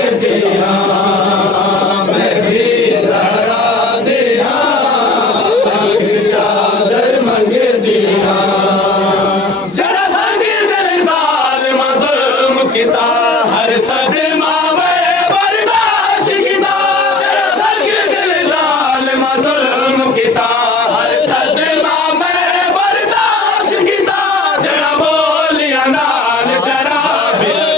मंगे दिया मैं भी जरा दिया चादर मंगे दिया जरा संगीत साल मज़लूम किता हर सदमा में बर्दाश्त किता जरा संगीत साल मज़लूम किता हर सदमा में बर्दाश्त किता जरा बोलिया नाल शराबिया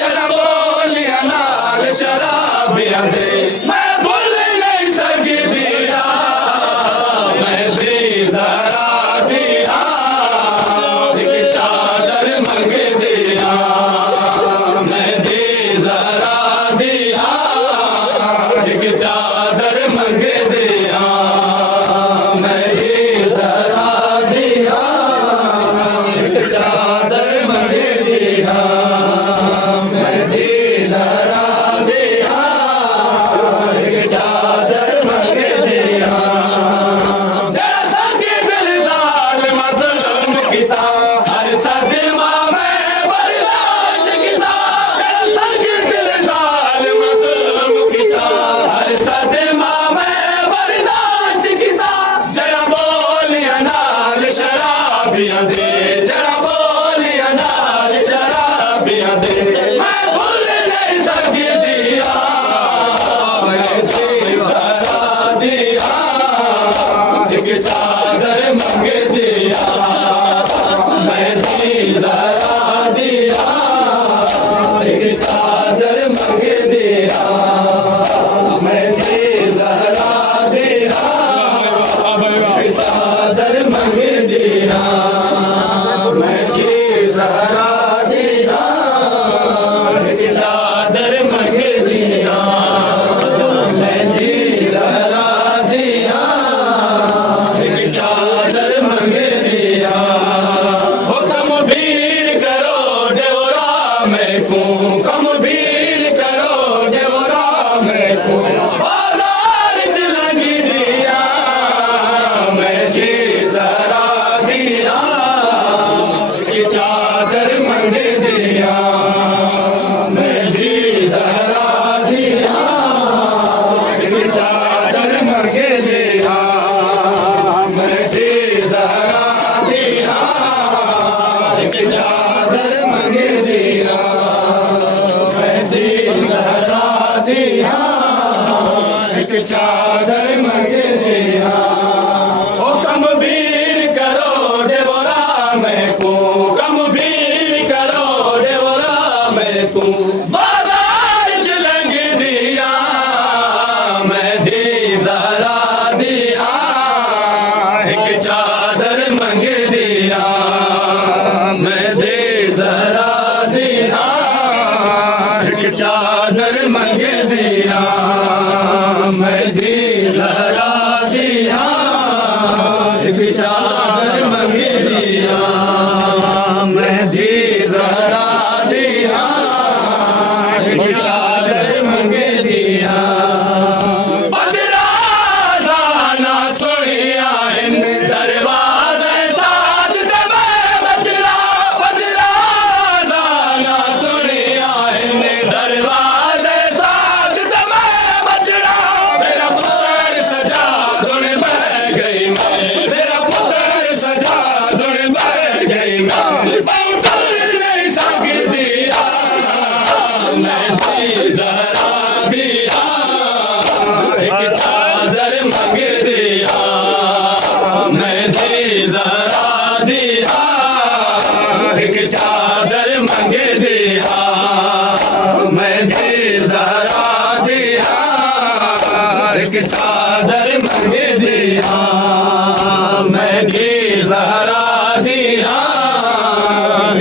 जरा बोलिया नाल शराबिया दे मैं भूल नहीं सकती मैं दी जरा दिया एक चादर मंगे दिया मैं दी जरा दिया एक चादर मंगे दिया मैं दी जरा दिया एक चादर मंगे दिया मैं दी जरा दिया एक चादर मंगे दिया जरा संगे दिल जाल मज़लूम किता हर सदमा में बर्दाश्त किता जरा संगे दिल जाल मज़लूम किता हर सदमा में बर्दाश्त किता जरा बोलिया नाल शराबिया दे जरा बोलिया नाल शराबिया दे मैं भूल नहीं सकती मैं दी जरा दिया एक चादर मंगे दिया मैं दी जरा दिया एक चादर मंगे दिया मैं दी जरा दिया एक चादर मंगे दिया मैं दी जरा दिया एक चादर मंगे दिया मैं दी जरा दिया एक चादर मंगे दिया हो कम भीड़ करो देवरा मैं को कम भीड़ करो देवरा मैं को बाजार च लगी दिया मैं दी जरा दिया एक चादर मंगे दिया मैं दी जरा दिया एक चादर मंगे दिया मैं दी जरा दिया एक चादर मंगे दिया मैं दी जरा दिया एक चादर मंगे दिया ओ कम भीड़ करो देवरा मैं को कम भीड़ करो देवरा मैं को बाजार च लग दिया मैं दी जरा दिया एक चादर मंगे दिया मैं दी जरा दिया एक चादर मंगे दिया मैं दी जरा दिया एक चादर मंगे दिया मैं दी जरा दिया एक चादर मंगे दिया बदला जाना सुनिया इन दरवाजे साथ ते मैं बचला बदला जाना सुनिया इन दरवाजे साथ ते मैं बचला मेरा पुत्र सजा धुन बह गई मैं मेरा पुत्र सजा धुन बह गई मैं उतर नहीं सकती मैं दी जरा दिया एक चादर मंगे दिया मैं दी जरा दिया एक चादर मंगे दिया मैं दी जरा दिया एक चादर मंगे दिया मैं दी जरा दिया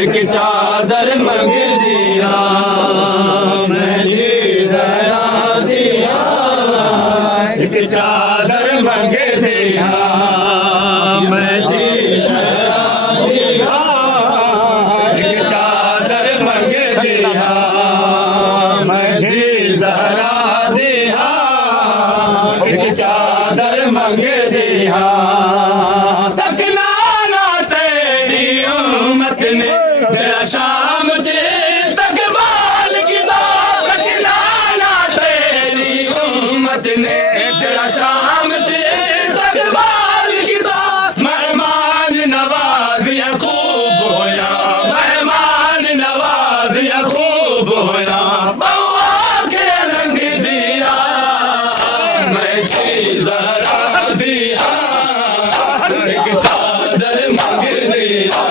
एक चादर मंगे दिया मैं दी जरा दिया एक चादर मंगे दिया मैं दी जरा दिया एक चादर मंगे दिया मैं दी जरा दिया एक चादर मंगे दिया तकना ना तेरी उम्मत ने जरा शाम जे तकबाल की तकना मेहंदी जरा दिया एक चादर मंग दिया